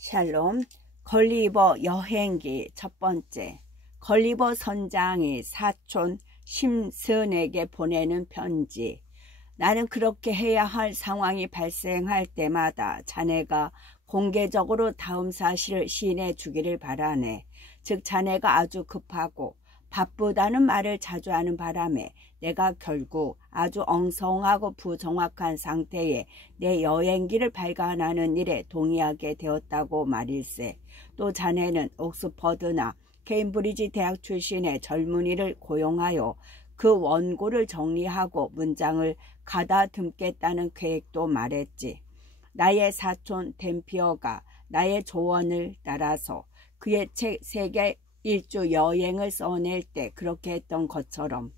샬롬. 걸리버 여행기 첫 번째. 걸리버 선장이 사촌 심슨에게 보내는 편지. 나는 그렇게 해야 할 상황이 발생할 때마다 자네가 공개적으로 다음 사실을 시인해 주기를 바라네. 즉 자네가 아주 급하고 바쁘다는 말을 자주 하는 바람에 내가 결국 아주 엉성하고 부정확한 상태에 내 여행기를 발간하는 일에 동의하게 되었다고 말일세. 또 자네는 옥스퍼드나 케임브리지 대학 출신의 젊은이를 고용하여 그 원고를 정리하고 문장을 가다듬겠다는 계획도 말했지. 나의 사촌 댐피어가 나의 조언을 따라서 그의 책 세계 일주 여행을 써낼 때 그렇게 했던 것처럼.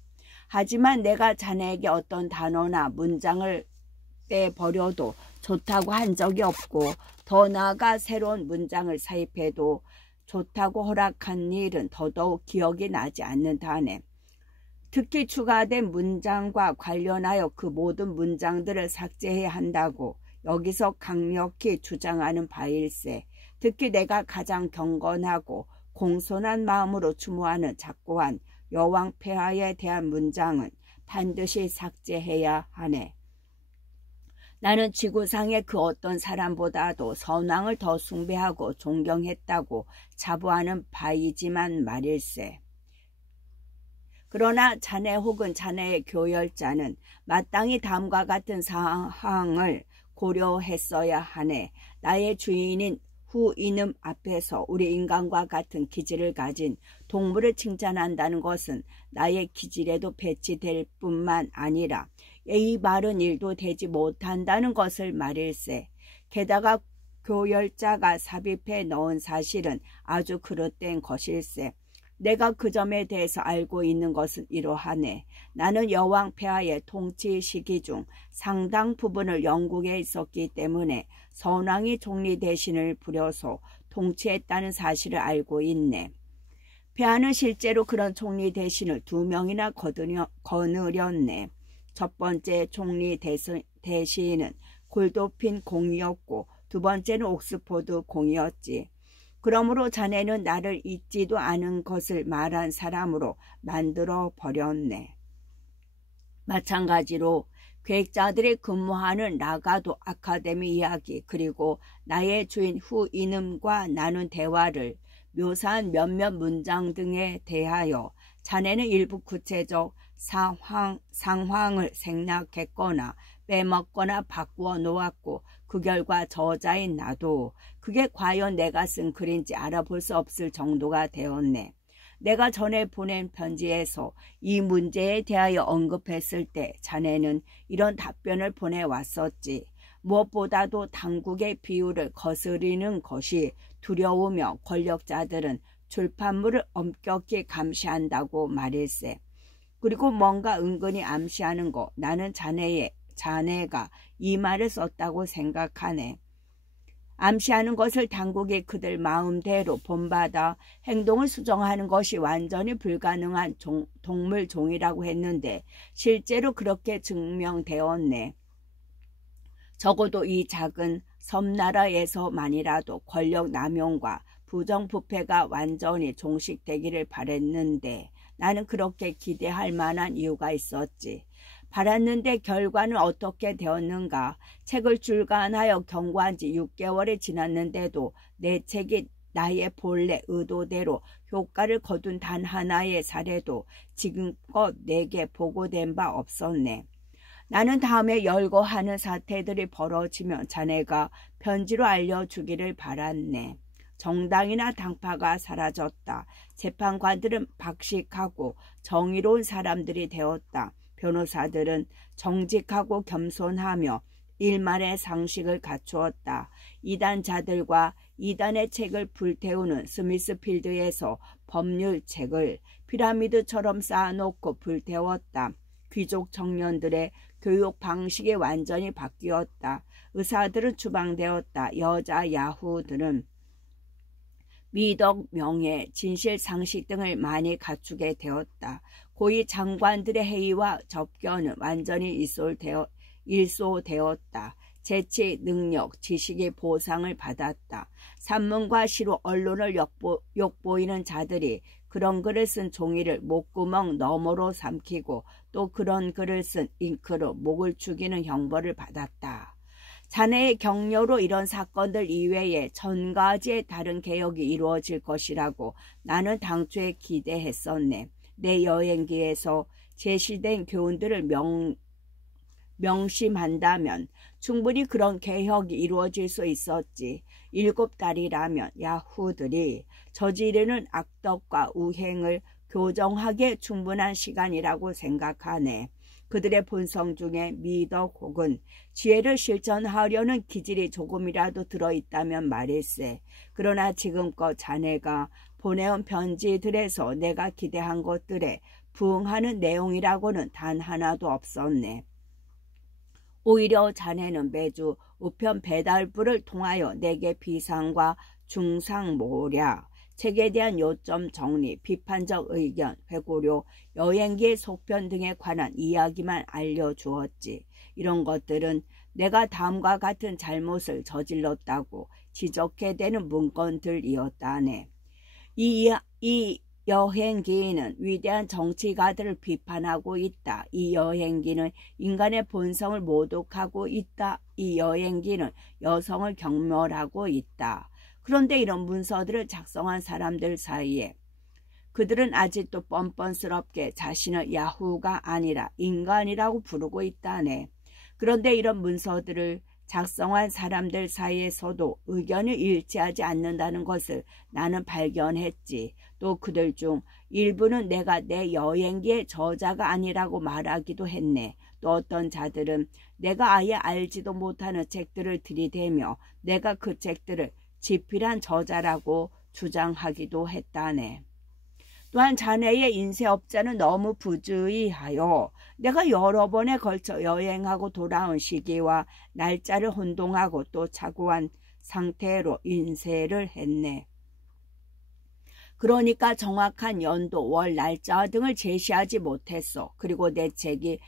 하지만 내가 자네에게 어떤 단어나 문장을 떼버려도 좋다고 한 적이 없고, 더 나아가 새로운 문장을 사입해도 좋다고 허락한 일은 더더욱 기억이 나지 않는다네. 특히 추가된 문장과 관련하여 그 모든 문장들을 삭제해야 한다고 여기서 강력히 주장하는 바일세. 특히 내가 가장 경건하고 공손한 마음으로 추모하는 작고한 여왕 폐하에 대한 문장은 반드시 삭제해야 하네. 나는 지구상의 그 어떤 사람보다도 선왕을 더 숭배하고 존경했다고 자부하는 바이지만 말일세. 그러나 자네 혹은 자네의 교열자는 마땅히 다음과 같은 사항을 고려했어야 하네. 나의 주인인 후이름 앞에서 우리 인간과 같은 기질을 가진 동물을 칭찬한다는 것은 나의 기질에도 배치될 뿐만 아니라 예의 바른 일도 되지 못한다는 것을 말일세. 게다가 교열자가 삽입해 넣은 사실은 아주 그릇된 것일세. 내가 그 점에 대해서 알고 있는 것은 이러하네. 나는 여왕 폐하의 통치 시기 중 상당 부분을 영국에 있었기 때문에 선왕이 총리 대신을 부려서 통치했다는 사실을 알고 있네. 폐하는 실제로 그런 총리 대신을 2명이나 거느렸네. 첫 번째 총리 대신은 골도핀 공이었고 두 번째는 옥스포드 공이었지. 그러므로 자네는 나를 잊지도 않은 것을 말한 사람으로 만들어 버렸네. 마찬가지로 계획자들이 근무하는 라가도 아카데미 이야기, 그리고 나의 주인 후이름과 나눈 대화를 묘사한 몇몇 문장 등에 대하여 자네는 일부 구체적 상황을 생략했거나 빼먹거나 바꾸어 놓았고, 그 결과 저자인 나도 그게 과연 내가 쓴 글인지 알아볼 수 없을 정도가 되었네. 내가 전에 보낸 편지에서 이 문제에 대하여 언급했을 때 자네는 이런 답변을 보내왔었지. 무엇보다도 당국의 비율을 거스르는 것이 두려우며 권력자들은 출판물을 엄격히 감시한다고 말일세. 그리고 뭔가 은근히 암시하는 거, 나는 자네가 이 말을 썼다고 생각하네. 암시하는 것을 당국이 그들 마음대로 본받아 행동을 수정하는 것이 완전히 불가능한 동물종이라고 했는데 실제로 그렇게 증명되었네. 적어도 이 작은 섬나라에서만이라도 권력 남용과 부정부패가 완전히 종식되기를 바랬는데 나는 그렇게 기대할 만한 이유가 있었지. 바랐는데 결과는 어떻게 되었는가? 책을 출간하여 경과한 지 6개월이 지났는데도 내 책이 나의 본래 의도대로 효과를 거둔 단 하나의 사례도 지금껏 내게 보고된 바 없었네. 나는 다음에 열거하는 사태들이 벌어지면 자네가 편지로 알려주기를 바랐네. 정당이나 당파가 사라졌다. 재판관들은 박식하고 정의로운 사람들이 되었다. 변호사들은 정직하고 겸손하며 일말의 상식을 갖추었다. 이단자들과 이단의 책을 불태우는 스미스필드에서 법률책을 피라미드처럼 쌓아놓고 불태웠다. 귀족 청년들의 교육 방식이 완전히 바뀌었다. 의사들은 추방되었다. 여자 야후들은 미덕, 명예, 진실, 상식 등을 많이 갖추게 되었다. 고위 장관들의 해이와 접견은 완전히 일소되었다. 재치, 능력, 지식의 보상을 받았다. 산문과 시로 언론을 욕보이는 자들이 그런 글을 쓴 종이를 목구멍 너머로 삼키고 또 그런 글을 쓴 잉크로 목을 죽이는 형벌을 받았다. 자네의 격려로 이런 사건들 이외에 1000가지의 다른 개혁이 이루어질 것이라고 나는 당초에 기대했었네. 내 여행기에서 제시된 교훈들을 명심한다면 충분히 그런 개혁이 이루어질 수 있었지. 7달이라면 야후들이 저지르는 악덕과 우행을 교정하기에 충분한 시간이라고 생각하네. 그들의 본성 중에 미덕 혹은 지혜를 실천하려는 기질이 조금이라도 들어있다면 말일세. 그러나 지금껏 자네가 보내온 편지들에서 내가 기대한 것들에 부응하는 내용이라고는 단 하나도 없었네. 오히려 자네는 매주 우편 배달부를 통하여 내게 비상과 중상모략, 책에 대한 요점 정리, 비판적 의견, 회고료, 여행기의 속편 등에 관한 이야기만 알려주었지. 이런 것들은 내가 다음과 같은 잘못을 저질렀다고 지적해야 되는 문건들이었다네. 이 여행기는 위대한 정치가들을 비판하고 있다. 이 여행기는 인간의 본성을 모독하고 있다. 이 여행기는 여성을 경멸하고 있다. 그런데 이런 문서들을 작성한 사람들 사이에 그들은 아직도 뻔뻔스럽게 자신을 야후가 아니라 인간이라고 부르고 있다네. 그런데 이런 문서들을 작성한 사람들 사이에서도 의견이 일치하지 않는다는 것을 나는 발견했지. 또 그들 중 일부는 내가 내 여행기의 저자가 아니라고 말하기도 했네. 또 어떤 자들은 내가 아예 알지도 못하는 책들을 들이대며 내가 그 책들을 집필한 저자라고 주장하기도 했다네. 또한 자네의 인쇄업자는 너무 부주의하여 내가 여러 번에 걸쳐 여행하고 돌아온 시기와 날짜를 혼동하고 또 착오한 상태로 인쇄를 했네. 그러니까 정확한 연도, 월, 날짜 등을 제시하지 못했어. 그리고 내 책이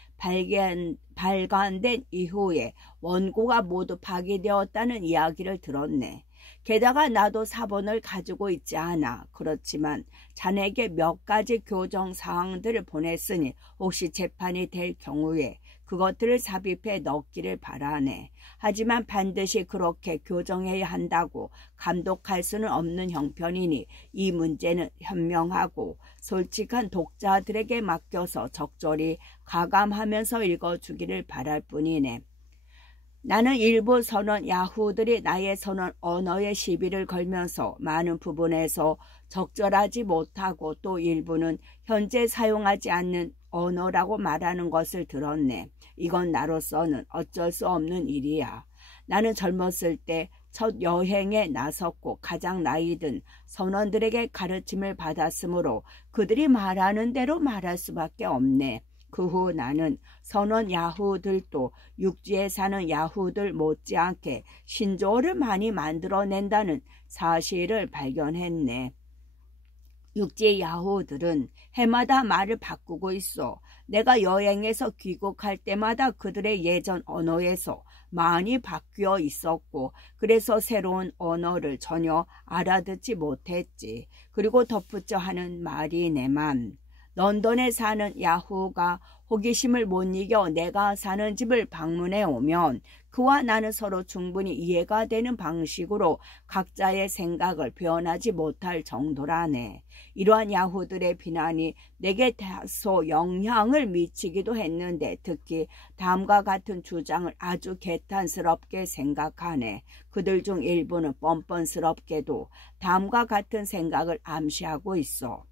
발간된 이후에 원고가 모두 파기되었다는 이야기를 들었네. 게다가 나도 사본을 가지고 있지 않아. 그렇지만 자네에게 몇 가지 교정 사항들을 보냈으니 혹시 재판이 될 경우에 그것들을 삽입해 넣기를 바라네. 하지만 반드시 그렇게 교정해야 한다고 감독할 수는 없는 형편이니 이 문제는 현명하고 솔직한 독자들에게 맡겨서 적절히 가감하면서 읽어주기를 바랄 뿐이네. 나는 일부 선원 야후들이 나의 선원 언어에 시비를 걸면서 많은 부분에서 적절하지 못하고 또 일부는 현재 사용하지 않는 언어라고 말하는 것을 들었네. 이건 나로서는 어쩔 수 없는 일이야. 나는 젊었을 때 첫 여행에 나섰고 가장 나이든 선원들에게 가르침을 받았으므로 그들이 말하는 대로 말할 수밖에 없네. 그 후 나는 선원 야후들도 육지에 사는 야후들 못지않게 신조어를 많이 만들어낸다는 사실을 발견했네. 육지의 야후들은 해마다 말을 바꾸고 있어. 내가 여행에서 귀국할 때마다 그들의 예전 언어에서 많이 바뀌어 있었고 그래서 새로운 언어를 전혀 알아듣지 못했지. 그리고 덧붙여 하는 말이 내만 런던에 사는 야후가 호기심을 못 이겨 내가 사는 집을 방문해 오면 그와 나는 서로 충분히 이해가 되는 방식으로 각자의 생각을 표현하지 못할 정도라네. 이러한 야후들의 비난이 내게 다소 영향을 미치기도 했는데 특히 다음과 같은 주장을 아주 개탄스럽게 생각하네. 그들 중 일부는 뻔뻔스럽게도 다음과 같은 생각을 암시하고 있어.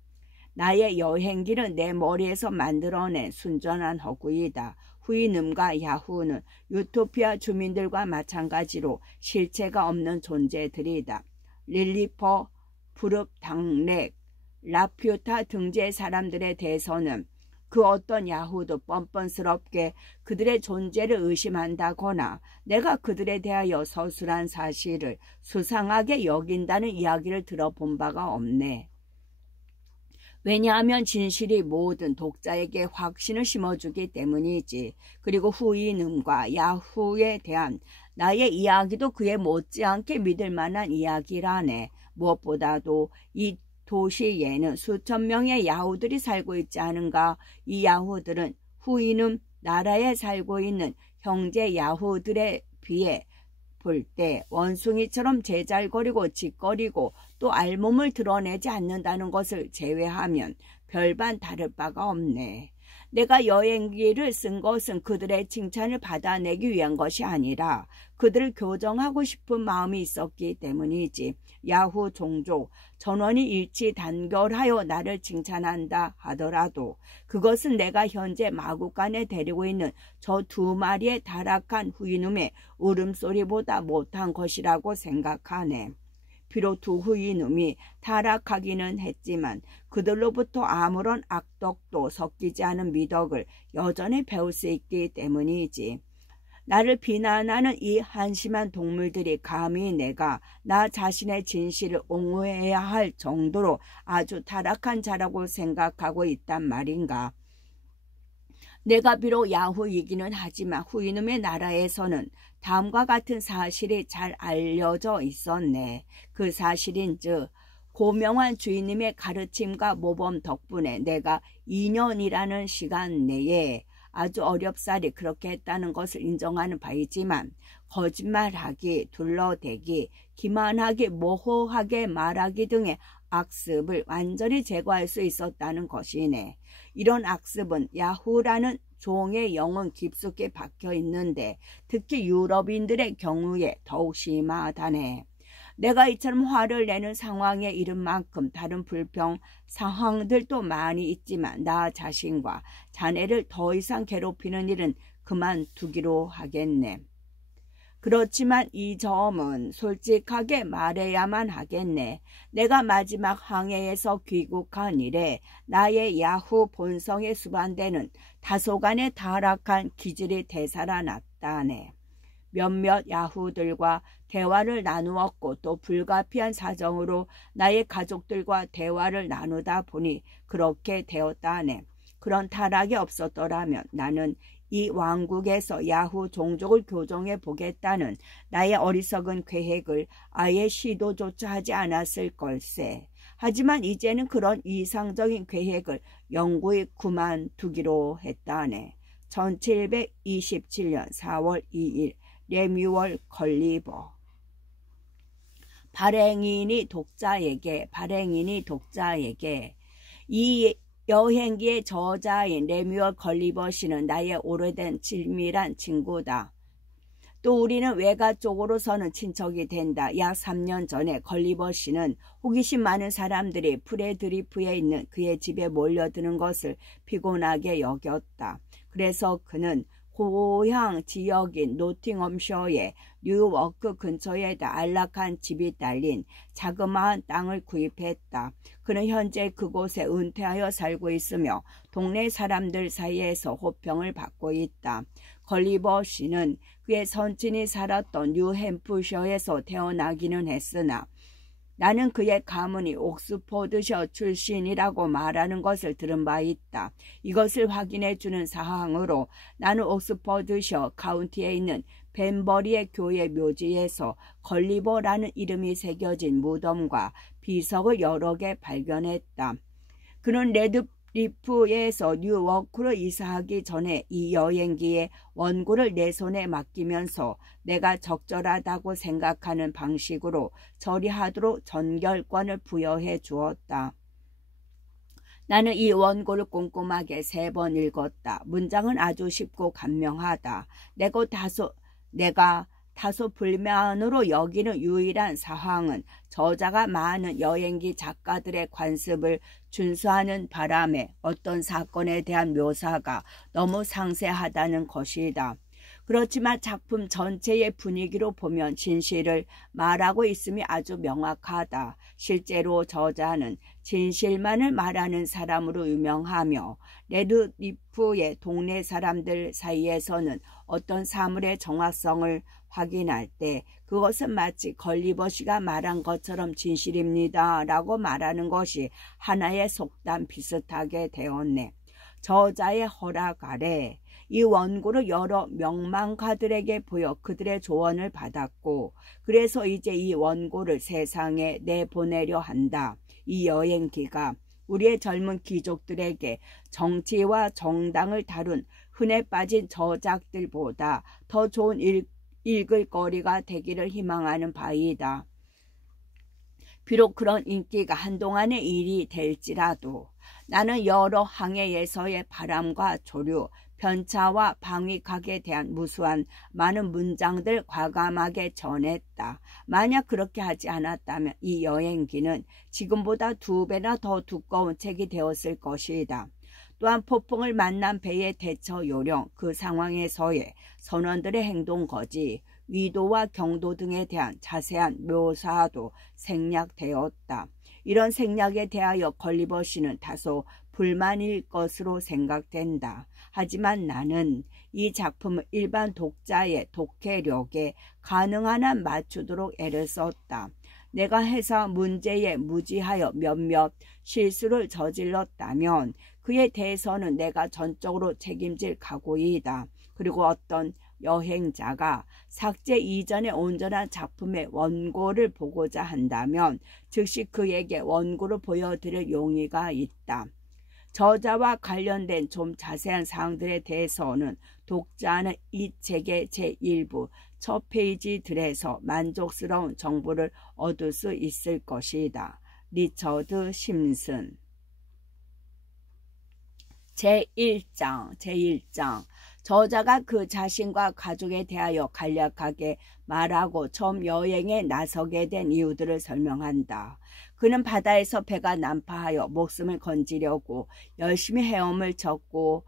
나의 여행기는 내 머리에서 만들어낸 순전한 허구이다. 후이눔과 야후는 유토피아 주민들과 마찬가지로 실체가 없는 존재들이다. 릴리퍼, 부릅, 당렉, 라퓨타 등지의 사람들에 대해서는 그 어떤 야후도 뻔뻔스럽게 그들의 존재를 의심한다거나 내가 그들에 대하여 서술한 사실을 수상하게 여긴다는 이야기를 들어본 바가 없네. 왜냐하면 진실이 모든 독자에게 확신을 심어주기 때문이지. 그리고 후이눔과 야후에 대한 나의 이야기도 그에 못지않게 믿을 만한 이야기라네. 무엇보다도 이 도시에는 수천 명의 야후들이 살고 있지 않은가. 이 야후들은 후이눔 나라에 살고 있는 형제 야후들에 비해 볼 때 원숭이처럼 제잘거리고 짓거리고 또 알몸을 드러내지 않는다는 것을 제외하면 별반 다를 바가 없네. 내가 여행기를 쓴 것은 그들의 칭찬을 받아내기 위한 것이 아니라 그들을 교정하고 싶은 마음이 있었기 때문이지. 야후 종족 전원이 일치 단결하여 나를 칭찬한다 하더라도 그것은 내가 현재 마구간에 데리고 있는 저 2마리의 타락한 후이눔의 울음소리보다 못한 것이라고 생각하네. 비록 두 후이눔이 타락하기는 했지만 그들로부터 아무런 악덕도 섞이지 않은 미덕을 여전히 배울 수 있기 때문이지. 나를 비난하는 이 한심한 동물들이 감히 내가 나 자신의 진실을 옹호해야 할 정도로 아주 타락한 자라고 생각하고 있단 말인가. 내가 비록 야후이기는 하지만 후이눔의 나라에서는 다음과 같은 사실이 잘 알려져 있었네. 그 사실인즉 고명한 주인님의 가르침과 모범 덕분에 내가 2년이라는 시간 내에 아주 어렵사리 그렇게 했다는 것을 인정하는 바이지만 거짓말하기, 둘러대기, 기만하기, 모호하게 말하기 등의 악습을 완전히 제거할 수 있었다는 것이네. 이런 악습은 야후라는 종의 영은 깊숙이 박혀 있는데 특히 유럽인들의 경우에 더욱 심하다네. 내가 이처럼 화를 내는 상황에 이른 만큼 다른 불평 상황들도 많이 있지만 나 자신과 자네를 더 이상 괴롭히는 일은 그만두기로 하겠네. 그렇지만 이 점은 솔직하게 말해야만 하겠네. 내가 마지막 항해에서 귀국한 이래 나의 야후 본성에 수반되는 다소간의 타락한 기질이 되살아났다네. 몇몇 야후들과 대화를 나누었고 또 불가피한 사정으로 나의 가족들과 대화를 나누다 보니 그렇게 되었다네. 그런 타락이 없었더라면 나는 이 왕국에서 야후 종족을 교정해 보겠다는 나의 어리석은 계획을 아예 시도조차 하지 않았을 걸세. 하지만 이제는 그런 이상적인 계획을 영구히 그만두기로 했다네. 1727년 4월 2일 레뮤얼 걸리버. 발행인이 독자에게 이 여행기의 저자인 레뮤얼 걸리버 씨는 나의 오래된 친밀한 친구다. 또 우리는 외가 쪽으로서는 친척이 된다. 약 3년 전에 걸리버 씨는 호기심 많은 사람들이 프레드리프에 있는 그의 집에 몰려드는 것을 피곤하게 여겼다. 그래서 그는 고향 지역인 노팅엄셔의 뉴워크 근처에다 안락한 집이 딸린 자그마한 땅을 구입했다. 그는 현재 그곳에 은퇴하여 살고 있으며 동네 사람들 사이에서 호평을 받고 있다. 걸리버 씨는 그의 선친이 살았던 뉴햄프셔에서 태어나기는 했으나 나는 그의 가문이 옥스포드셔 출신이라고 말하는 것을 들은 바 있다. 이것을 확인해주는 사항으로 나는 옥스포드셔 카운티에 있는 벤버리의 교회 묘지에서 걸리버라는 이름이 새겨진 무덤과 비석을 여러 개 발견했다. 그는 레드리프에서 뉴워크로 이사하기 전에 이 여행기의 원고를 내 손에 맡기면서 내가 적절하다고 생각하는 방식으로 처리하도록 전결권을 부여해 주었다. 나는 이 원고를 꼼꼼하게 3번 읽었다. 문장은 아주 쉽고 간명하다. 내가 다소 불만으로 여기는 유일한 사항은 저자가 많은 여행기 작가들의 관습을 준수하는 바람에 어떤 사건에 대한 묘사가 너무 상세하다는 것이다. 그렇지만 작품 전체의 분위기로 보면 진실을 말하고 있음이 아주 명확하다. 실제로 저자는 진실만을 말하는 사람으로 유명하며 레드리프의 동네 사람들 사이에서는 어떤 사물의 정확성을 확인할 때 그것은 마치 걸리버시가 말한 것처럼 진실입니다 라고 말하는 것이 하나의 속담 비슷하게 되었네. 저자의 허락 아래 이 원고를 여러 명망가들에게 보여 그들의 조언을 받았고, 그래서 이제 이 원고를 세상에 내보내려 한다. 이 여행기가 우리의 젊은 귀족들에게 정치와 정당을 다룬 흔해 빠진 저작들보다 더 좋은 읽을 거리가 되기를 희망하는 바이다. 비록 그런 인기가 한동안의 일이 될지라도 나는 여러 항해에서의 바람과 조류, 편차와 방위각에 대한 무수한 많은 문장들 과감하게 전했다. 만약 그렇게 하지 않았다면 이 여행기는 지금보다 2배나 더 두꺼운 책이 되었을 것이다. 또한 폭풍을 만난 배의 대처 요령, 그 상황에서의 선원들의 행동 거지, 위도와 경도 등에 대한 자세한 묘사도 생략되었다. 이런 생략에 대하여 걸리버시는 다소 불만일 것으로 생각된다. 하지만 나는 이 작품을 일반 독자의 독해력에 가능한 한 맞추도록 애를 썼다. 내가 회사 문제에 무지하여 몇몇 실수를 저질렀다면 그에 대해서는 내가 전적으로 책임질 각오이다. 그리고 어떤 여행자가 삭제 이전에 온전한 작품의 원고를 보고자 한다면 즉시 그에게 원고를 보여드릴 용의가 있다. 저자와 관련된 좀 자세한 사항들에 대해서는 독자는 이 책의 제1부 첫 페이지들에서 만족스러운 정보를 얻을 수 있을 것이다. 리처드 심슨. 제1장 저자가 그 자신과 가족에 대하여 간략하게 말하고 처음 여행에 나서게 된 이유들을 설명한다. 그는 바다에서 배가 난파하여 목숨을 건지려고 열심히 헤엄을 쳤고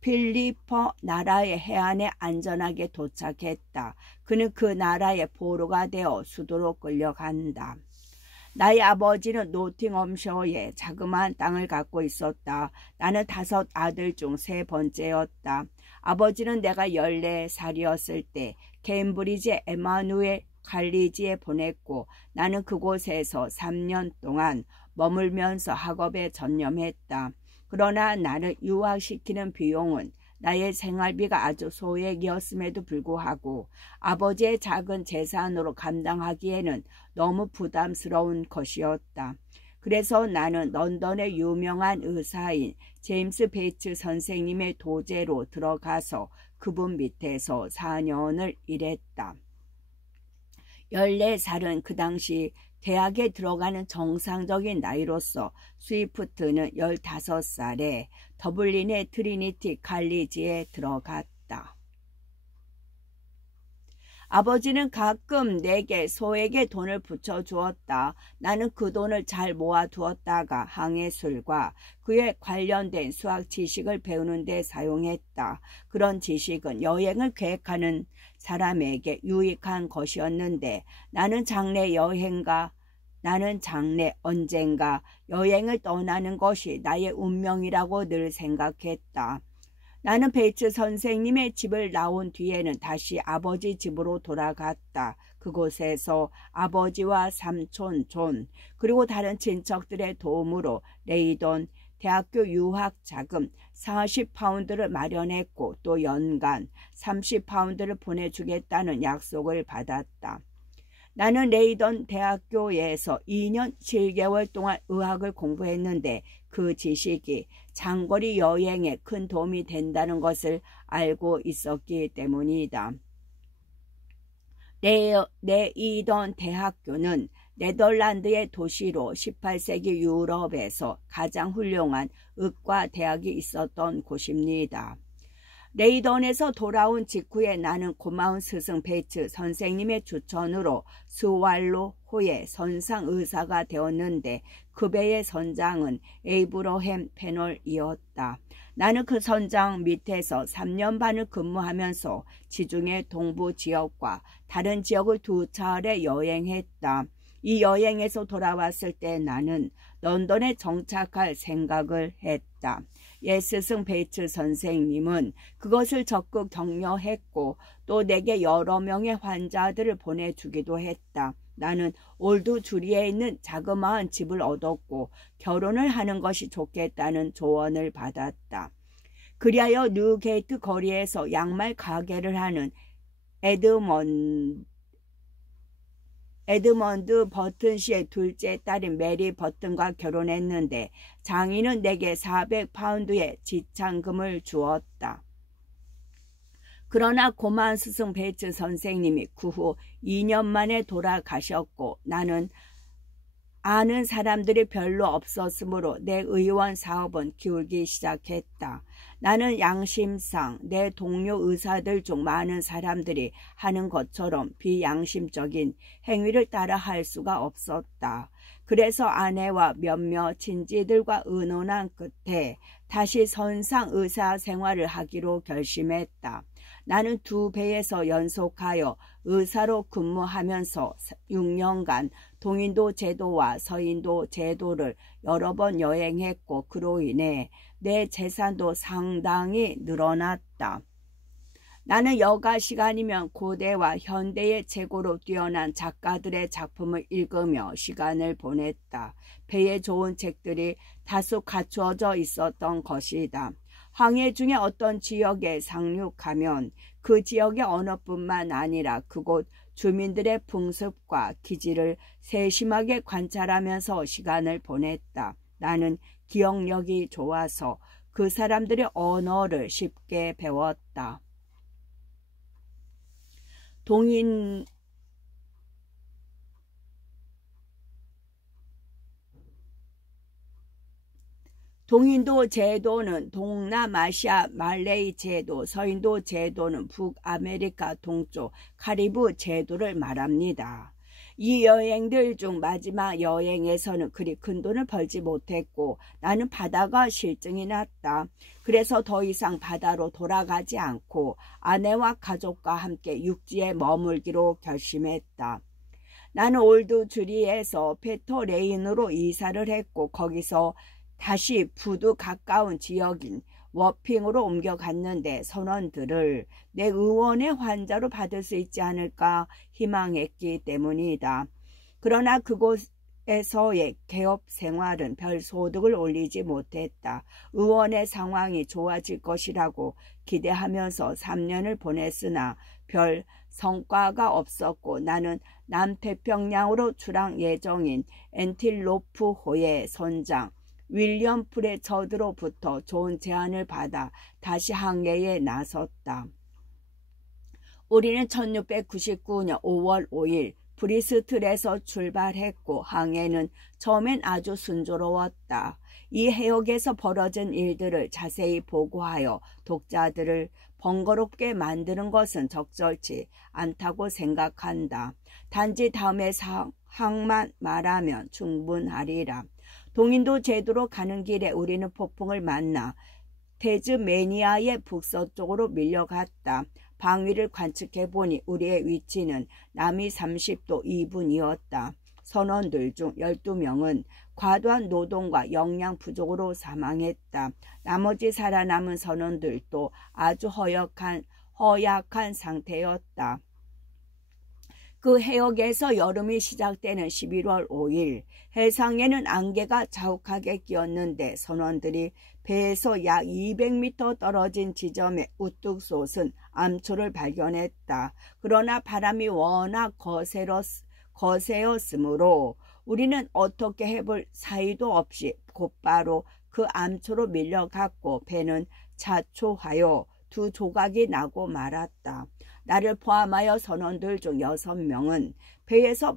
필리퍼 나라의 해안에 안전하게 도착했다. 그는 그 나라의 보로가 되어 수도로 끌려간다. 나의 아버지는 노팅엄셔에 자그마한 땅을 갖고 있었다. 나는 5 아들 중 3번째였다. 아버지는 내가 14살이었을 때 케임브리지 에마누엘 칼리지에 보냈고 나는 그곳에서 3년 동안 머물면서 학업에 전념했다. 그러나 나를 유학시키는 비용은 나의 생활비가 아주 소액이었음에도 불구하고 아버지의 작은 재산으로 감당하기에는 너무 부담스러운 것이었다. 그래서 나는 런던의 유명한 의사인 제임스 베이츠 선생님의 도제로 들어가서 그분 밑에서 4년을 일했다. 14살은 그 당시 대학에 들어가는 정상적인 나이로서 스위프트는 15살에 더블린의 트리니티 칼리지에 들어갔다. 아버지는 가끔 내게 소액의 돈을 붙여주었다. 나는 그 돈을 잘 모아두었다가 항해술과 그에 관련된 수학 지식을 배우는 데 사용했다. 그런 지식은 여행을 계획하는 사람에게 유익한 것이었는데 나는 장래 언젠가 여행을 떠나는 것이 나의 운명이라고 늘 생각했다. 나는 베이츠 선생님의 집을 나온 뒤에는 다시 아버지 집으로 돌아갔다. 그곳에서 아버지와 삼촌 존 그리고 다른 친척들의 도움으로 레이던 대학교 유학 자금 40파운드를 마련했고 또 연간 30파운드를 보내주겠다는 약속을 받았다. 나는 레이던 대학교에서 2년 7개월 동안 의학을 공부했는데 그 지식이 장거리 여행에 큰 도움이 된다는 것을 알고 있었기 때문이다. 레이던 대학교는 네덜란드의 도시로 18세기 유럽에서 가장 훌륭한 의과 대학이 있었던 곳입니다. 레이던에서 돌아온 직후에 나는 고마운 스승 베이츠 선생님의 추천으로 스왈로호의 선상 의사가 되었는데 그 배의 선장은 에이브러햄 페널이었다. 나는 그 선장 밑에서 3년 반을 근무하면서 지중해 동부 지역과 다른 지역을 2차례 여행했다. 이 여행에서 돌아왔을 때 나는 런던에 정착할 생각을 했다. 예스승 베이츠 선생님은 그것을 적극 격려했고 또 내게 여러 명의 환자들을 보내주기도 했다. 나는 올드 주리에 있는 자그마한 집을 얻었고 결혼을 하는 것이 좋겠다는 조언을 받았다. 그리하여 뉴게이트 거리에서 양말 가게를 하는 에드먼드 버튼 씨의 둘째 딸인 메리 버튼과 결혼했는데 장인은 내게 400파운드의 지참금을 주었다. 그러나 고만 스승 베이츠 선생님이 그 후 2년 만에 돌아가셨고 나는 아는 사람들이 별로 없었으므로 내 의원 사업은 기울기 시작했다. 나는 양심상 내 동료 의사들 중 많은 사람들이 하는 것처럼 비양심적인 행위를 따라 할 수가 없었다. 그래서 아내와 몇몇 친지들과 의논한 끝에 다시 선상 의사 생활을 하기로 결심했다. 나는 2배에서 연속하여 의사로 근무하면서 6년간 동인도 제도와 서인도 제도를 여러 번 여행했고 그로 인해 내 재산도 상당히 늘어났다. 나는 여가 시간이면 고대와 현대의 최고로 뛰어난 작가들의 작품을 읽으며 시간을 보냈다. 배에 좋은 책들이 다수 갖추어져 있었던 것이다. 황해 중에 어떤 지역에 상륙하면 그 지역의 언어뿐만 아니라 그곳 주민들의 풍습과 기질을 세심하게 관찰하면서 시간을 보냈다. 나는 기억력이 좋아서 그 사람들의 언어를 쉽게 배웠다. 동인도 제도는 동남아시아 말레이 제도, 서인도 제도는 북아메리카 동쪽 카리브 제도를 말합니다. 이 여행들 중 마지막 여행에서는 그리 큰 돈을 벌지 못했고 나는 바다가 실증이 났다. 그래서 더 이상 바다로 돌아가지 않고 아내와 가족과 함께 육지에 머물기로 결심했다. 나는 올드 주리에서 페터레인으로 이사를 했고 거기서 다시 부두 가까운 지역인 워핑으로 옮겨갔는데 선원들을 내 의원의 환자로 받을 수 있지 않을까 희망했기 때문이다. 그러나 그곳에서의 개업 생활은 별 소득을 올리지 못했다. 의원의 상황이 좋아질 것이라고 기대하면서 3년을 보냈으나 별 성과가 없었고 나는 남태평양으로 출항 예정인 엔틸로프호의 선장 윌리엄 프레처드로부터 좋은 제안을 받아 다시 항해에 나섰다. 우리는 1699년 5월 5일 브리스틀에서 출발했고 항해는 처음엔 아주 순조로웠다. 이 해역에서 벌어진 일들을 자세히 보고하여 독자들을 번거롭게 만드는 것은 적절치 않다고 생각한다. 단지 다음의 상황만 말하면 충분하리라. 동인도 제도로 가는 길에 우리는 폭풍을 만나 테즈메니아의 북서쪽으로 밀려갔다. 방위를 관측해보니 우리의 위치는 남이 30도 2분이었다. 선원들 중 12명은 과도한 노동과 영양 부족으로 사망했다. 나머지 살아남은 선원들도 아주 허약한 상태였다. 그 해역에서 여름이 시작되는 11월 5일 해상에는 안개가 자욱하게 끼었는데 선원들이 배에서 약 200m 떨어진 지점에 우뚝 솟은 암초를 발견했다. 그러나 바람이 워낙 거세였으므로 우리는 어떻게 해볼 사이도 없이 곧바로 그 암초로 밀려갔고 배는 자초하여 2조각이 나고 말았다. 나를 포함하여 선원들 중 6명은 배에서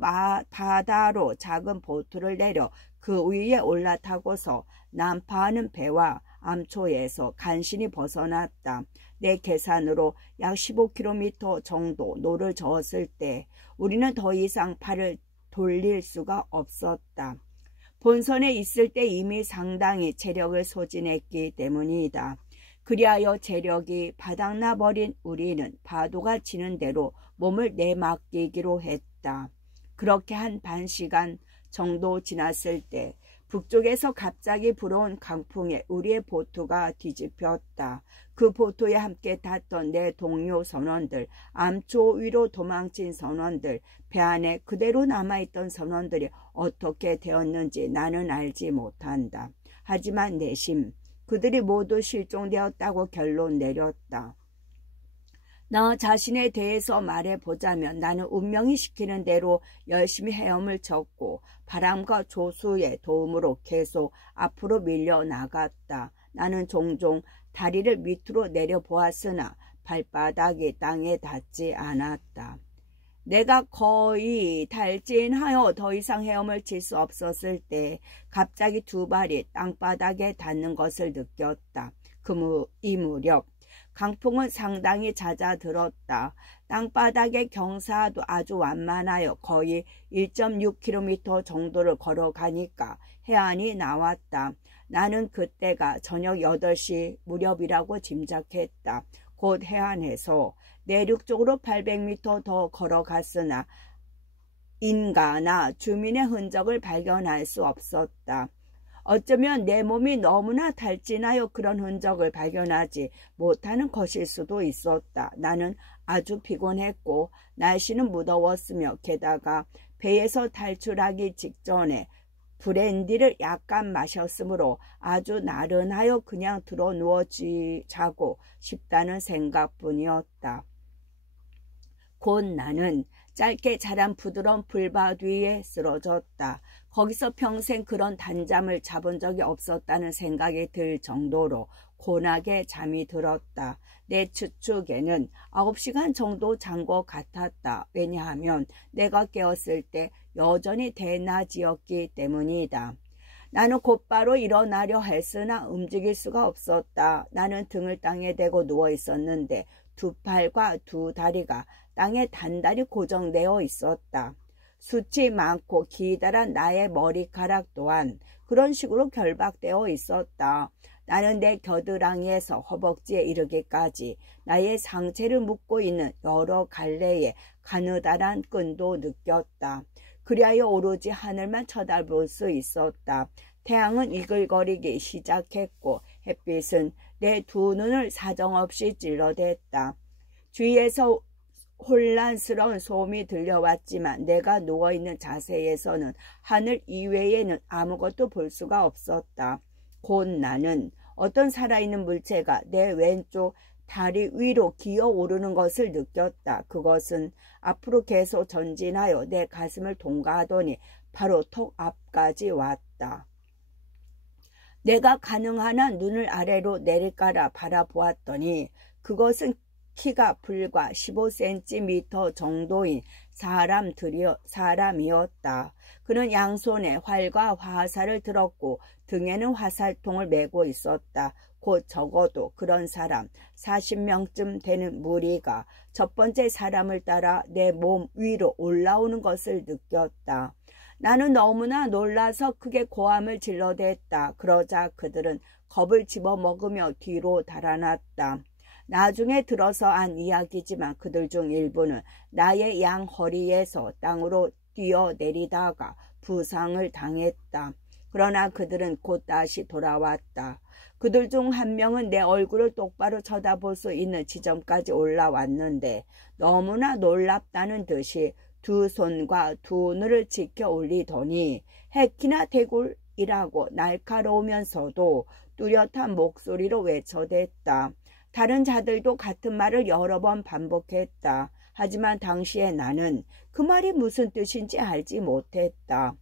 바다로 작은 보트를 내려 그 위에 올라타고서 난파하는 배와 암초에서 간신히 벗어났다. 내 계산으로 약 15km 정도 노를 저었을 때 우리는 더 이상 팔을 돌릴 수가 없었다. 본선에 있을 때 이미 상당히 체력을 소진했기 때문이다. 그리하여 체력이 바닥나 버린 우리는 파도가 치는 대로 몸을 내맡기기로 했다. 그렇게 한 반 시간 정도 지났을 때 북쪽에서 갑자기 불어온 강풍에 우리의 보트가 뒤집혔다. 그 보트에 함께 탔던 내 동료 선원들, 암초 위로 도망친 선원들, 배 안에 그대로 남아있던 선원들이 어떻게 되었는지 나는 알지 못한다. 하지만 내심 그들이 모두 실종되었다고 결론 내렸다. 나 자신에 대해서 말해보자면 나는 운명이 시키는 대로 열심히 헤엄을 쳤고 바람과 조수의 도움으로 계속 앞으로 밀려나갔다. 나는 종종 다리를 밑으로 내려보았으나 발바닥이 땅에 닿지 않았다. 내가 거의 탈진하여 더 이상 헤엄을 칠 수 없었을 때 갑자기 두 발이 땅바닥에 닿는 것을 느꼈다. 이 무렵 강풍은 상당히 잦아들었다. 땅바닥의 경사도 아주 완만하여 거의 1.6km 정도를 걸어가니까 해안이 나왔다. 나는 그때가 저녁 8시 무렵이라고 짐작했다. 곧 해안에서 내륙 쪽으로 800m 더 걸어갔으나 인가나 주민의 흔적을 발견할 수 없었다. 어쩌면 내 몸이 너무나 탈진하여 그런 흔적을 발견하지 못하는 것일 수도 있었다. 나는 아주 피곤했고 날씨는 무더웠으며 게다가 배에서 탈출하기 직전에 브랜디를 약간 마셨으므로 아주 나른하여 그냥 들어 누워 자고 싶다는 생각뿐이었다. 곧 나는 짧게 자란 부드러운 풀밭 위에 쓰러졌다. 거기서 평생 그런 단잠을 자본 적이 없었다는 생각이 들 정도로 곤하게 잠이 들었다. 내 추측에는 9시간 정도 잔 것 같았다. 왜냐하면 내가 깨었을 때 여전히 대낮이었기 때문이다. 나는 곧바로 일어나려 했으나 움직일 수가 없었다. 나는 등을 땅에 대고 누워 있었는데 두 팔과 두 다리가 땅에 단단히 고정되어 있었다. 숱이 많고 기다란 나의 머리카락 또한 그런 식으로 결박되어 있었다. 나는 내 겨드랑이에서 허벅지에 이르기까지 나의 상체를 묶고 있는 여러 갈래의 가느다란 끈도 느꼈다. 그리하여 오로지 하늘만 쳐다볼 수 있었다. 태양은 이글거리기 시작했고 햇빛은 내 두 눈을 사정없이 찔러댔다. 주위에서 혼란스러운 소음이 들려왔지만 내가 누워있는 자세에서는 하늘 이외에는 아무것도 볼 수가 없었다. 곧 나는 어떤 살아있는 물체가 내 왼쪽 다리 위로 기어오르는 것을 느꼈다. 그것은 앞으로 계속 전진하여 내 가슴을 통과하더니 바로 턱 앞까지 왔다. 내가 가능한 한 눈을 아래로 내리깔아 바라보았더니 그것은 키가 불과 15cm 정도인 사람이었다. 그는 양손에 활과 화살을 들었고 등에는 화살통을 메고 있었다. 곧 적어도 그런 사람 40명쯤 되는 무리가 첫 번째 사람을 따라 내 몸 위로 올라오는 것을 느꼈다. 나는 너무나 놀라서 크게 고함을 질러댔다. 그러자 그들은 겁을 집어먹으며 뒤로 달아났다. 나중에 들어서 한 이야기지만 그들 중 일부는 나의 양 허리에서 땅으로 뛰어내리다가 부상을 당했다. 그러나 그들은 곧 다시 돌아왔다. 그들 중 한 명은 내 얼굴을 똑바로 쳐다볼 수 있는 지점까지 올라왔는데 너무나 놀랍다는 듯이 두 손과 두 눈을 지켜 올리더니 해키나 대굴이라고 날카로우면서도 뚜렷한 목소리로 외쳐댔다. 다른 자들도 같은 말을 여러 번 반복했다. 하지만 당시에 나는 그 말이 무슨 뜻인지 알지 못했다.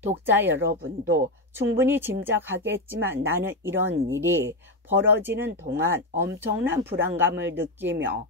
독자 여러분도 충분히 짐작하겠지만 나는 이런 일이 벌어지는 동안 엄청난 불안감을 느끼며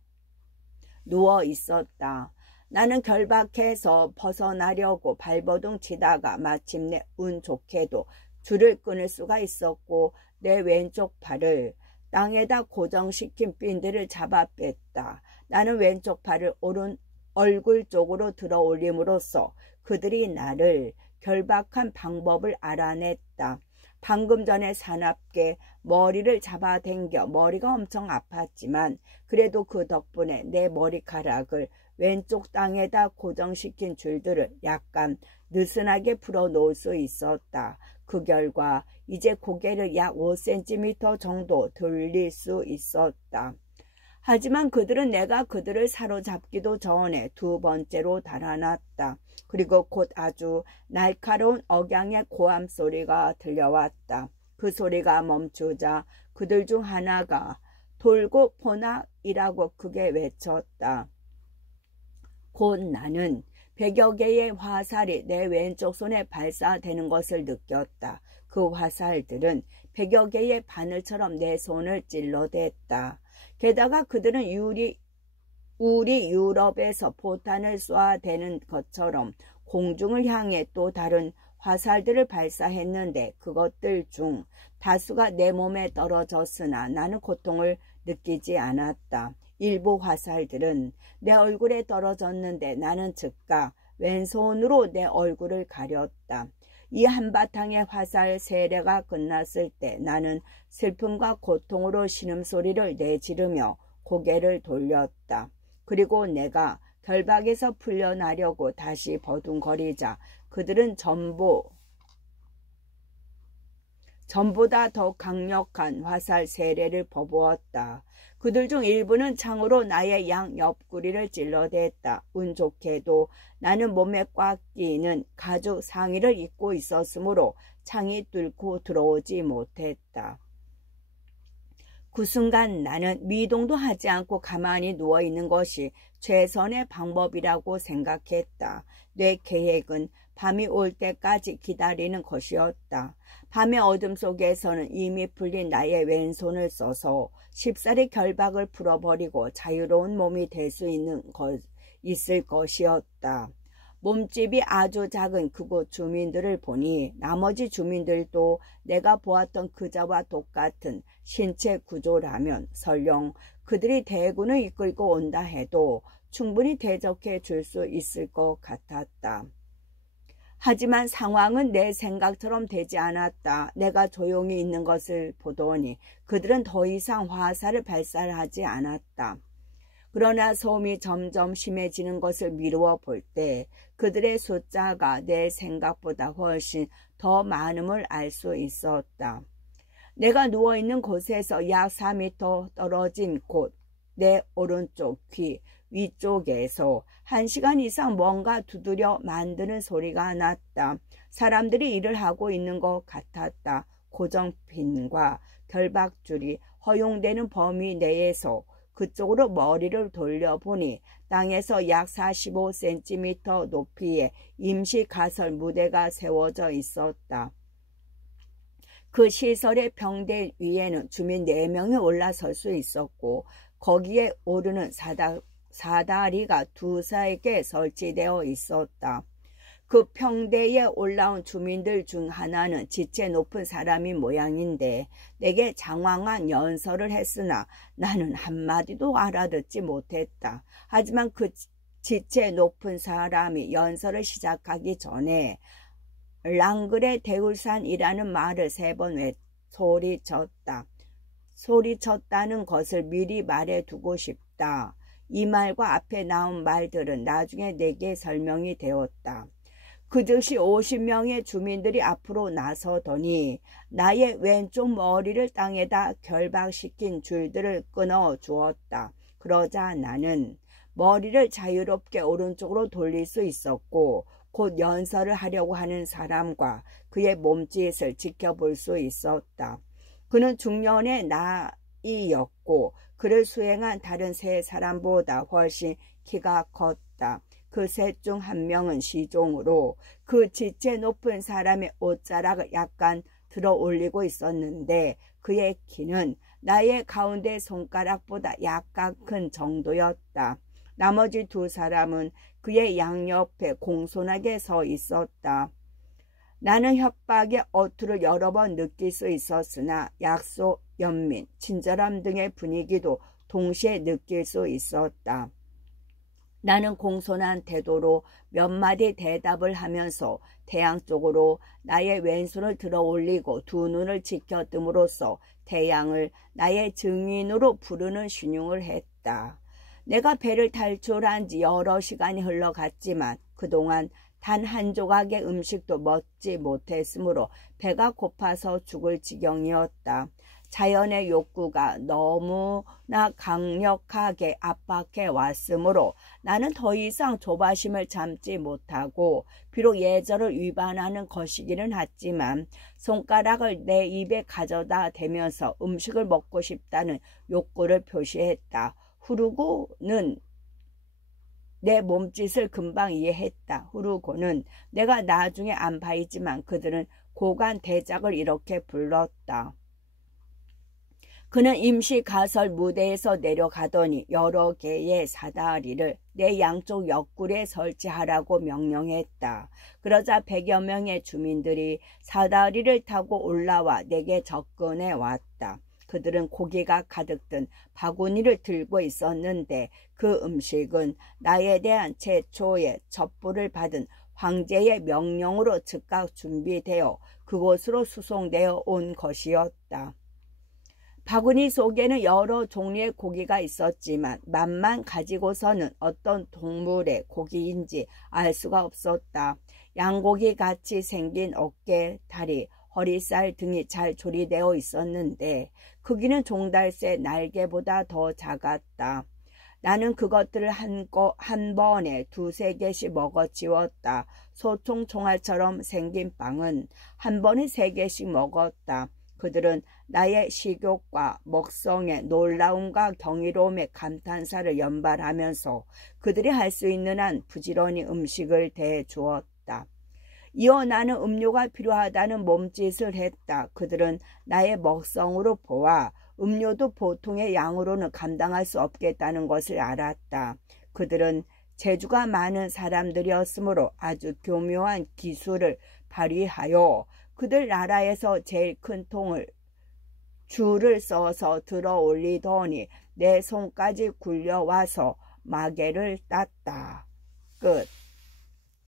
누워 있었다. 나는 결박해서 벗어나려고 발버둥 치다가 마침내 운 좋게도 줄을 끊을 수가 있었고 내 왼쪽 팔을 땅에다 고정시킨 핀들을 잡아 뺐다. 나는 왼쪽 팔을 오른 얼굴 쪽으로 들어 올림으로써 그들이 나를 결박한 방법을 알아냈다. 방금 전에 사납게 머리를 잡아당겨 머리가 엄청 아팠지만 그래도 그 덕분에 내 머리카락을 왼쪽 땅에다 고정시킨 줄들을 약간 느슨하게 풀어놓을 수 있었다. 그 결과 이제 고개를 약 5cm 정도 돌릴 수 있었다. 하지만 그들은 내가 그들을 사로잡기도 전에 두 번째로 달아났다. 그리고 곧 아주 날카로운 억양의 고함 소리가 들려왔다. 그 소리가 멈추자 그들 중 하나가 돌고 포낙이라고 크게 외쳤다. 곧 나는 100여 개의 화살이 내 왼쪽 손에 발사되는 것을 느꼈다. 그 화살들은 100여 개의 바늘처럼 내 손을 찔러댔다. 게다가 그들은 우리 유럽에서 포탄을 쏘아대는 것처럼 공중을 향해 또 다른 화살들을 발사했는데 그것들 중 다수가 내 몸에 떨어졌으나 나는 고통을 느끼지 않았다. 일부 화살들은 내 얼굴에 떨어졌는데 나는 즉각 왼손으로 내 얼굴을 가렸다. 이 한바탕의 화살 세례가 끝났을 때 나는 슬픔과 고통으로 신음소리를 내지르며 고개를 돌렸다. 그리고 내가 결박에서 풀려나려고 다시 버둥거리자 그들은 전보다 더 강력한 화살 세례를 퍼부었다. 그들 중 일부는 창으로 나의 양 옆구리를 찔러댔다. 운 좋게도 나는 몸에 꽉 끼는 가죽 상의를 입고 있었으므로 창이 뚫고 들어오지 못했다. 그 순간 나는 미동도 하지 않고 가만히 누워있는 것이 최선의 방법이라고 생각했다. 내 계획은 밤이 올 때까지 기다리는 것이었다. 밤의 어둠 속에서는 이미 풀린 나의 왼손을 써서 쉽사리 결박을 풀어버리고 자유로운 몸이 될 수 있을 것이었다. 몸집이 아주 작은 그곳 주민들을 보니 나머지 주민들도 내가 보았던 그자와 똑같은 신체 구조라면 설령 그들이 대군을 이끌고 온다 해도 충분히 대적해 줄 수 있을 것 같았다. 하지만 상황은 내 생각처럼 되지 않았다. 내가 조용히 있는 것을 보더니 그들은 더 이상 화살을 발사하지 않았다. 그러나 소음이 점점 심해지는 것을 미루어 볼 때 그들의 숫자가 내 생각보다 훨씬 더 많음을 알 수 있었다. 내가 누워있는 곳에서 약 4m 떨어진 곳, 내 오른쪽 귀 위쪽에서 1시간 이상 뭔가 두드려 만드는 소리가 났다. 사람들이 일을 하고 있는 것 같았다. 고정핀과 결박줄이 허용되는 범위 내에서 그쪽으로 머리를 돌려보니 땅에서 약 45cm 높이의 임시 가설 무대가 세워져 있었다. 그 시설의 평대 위에는 주민 4명이 올라설 수 있었고 거기에 오르는 사다리가 두사에게 설치되어 있었다. 그 평대에 올라온 주민들 중 하나는 지체 높은 사람이 모양인데 내게 장황한 연설을 했으나 나는 한마디도 알아듣지 못했다. 하지만 그 지체 높은 사람이 연설을 시작하기 전에 랑그레 대울산이라는 말을 3번 소리쳤다. 소리쳤다는 것을 미리 말해두고 싶다. 이 말과 앞에 나온 말들은 나중에 내게 설명이 되었다. 그 즉시 50명의 주민들이 앞으로 나서더니 나의 왼쪽 머리를 땅에다 결박시킨 줄들을 끊어 주었다. 그러자 나는 머리를 자유롭게 오른쪽으로 돌릴 수 있었고 곧 연설을 하려고 하는 사람과 그의 몸짓을 지켜볼 수 있었다. 그는 중년의 나이였고 그를 수행한 다른 3사람보다 훨씬 키가 컸다. 그 셋 중 한 명은 시종으로 그 지체 높은 사람의 옷자락을 약간 들어 올리고 있었는데 그의 키는 나의 가운데 손가락보다 약간 큰 정도였다. 나머지 2사람은 그의 양옆에 공손하게 서 있었다. 나는 협박의 어투를 여러 번 느낄 수 있었으나 약속, 연민, 친절함 등의 분위기도 동시에 느낄 수 있었다. 나는 공손한 태도로 몇 마디 대답을 하면서 태양 쪽으로 나의 왼손을 들어 올리고 2 눈을 지켜뜸으로써 태양을 나의 증인으로 부르는 신용을 했다. 내가 배를 탈출한 지 여러 시간이 흘러갔지만 그동안 단 한 조각의 음식도 먹지 못했으므로 배가 고파서 죽을 지경이었다. 자연의 욕구가 너무나 강력하게 압박해 왔으므로 나는 더 이상 조바심을 참지 못하고 비록 예절을 위반하는 것이기는 했지만 손가락을 내 입에 가져다 대면서 음식을 먹고 싶다는 욕구를 표시했다. 후르고는 내 몸짓을 금방 이해했다. 후르고는 내가 나중에 안 봐있지만 그들은 고관 대작을 이렇게 불렀다. 그는 임시 가설 무대에서 내려가더니 여러 개의 사다리를 내 양쪽 옆구리에 설치하라고 명령했다. 그러자 100여 명의 주민들이 사다리를 타고 올라와 내게 접근해 왔다. 그들은 고기가 가득 든 바구니를 들고 있었는데 그 음식은 나에 대한 최초의 첩보를 받은 황제의 명령으로 즉각 준비되어 그곳으로 수송되어 온 것이었다. 바구니 속에는 여러 종류의 고기가 있었지만 맛만 가지고서는 어떤 동물의 고기인지 알 수가 없었다. 양고기 같이 생긴 어깨, 다리, 허리살 등이 잘 조리되어 있었는데 크기는 종달새 날개보다 더 작았다. 나는 그것들을 한 번에 2~3개씩 먹어치웠다. 소총 총알처럼 생긴 빵은 한 번에 3개씩 먹었다. 그들은 나의 식욕과 먹성의 놀라움과 경이로움의 감탄사를 연발하면서 그들이 할 수 있는 한 부지런히 음식을 대주었다. 이어 나는 음료가 필요하다는 몸짓을 했다. 그들은 나의 먹성으로 보아 음료도 보통의 양으로는 감당할 수 없겠다는 것을 알았다. 그들은 재주가 많은 사람들이었으므로 아주 교묘한 기술을 발휘하여 그들 나라에서 제일 큰 통을 줄을 써서 들어 올리더니 내 손까지 굴려와서 마개를 땄다. 끝.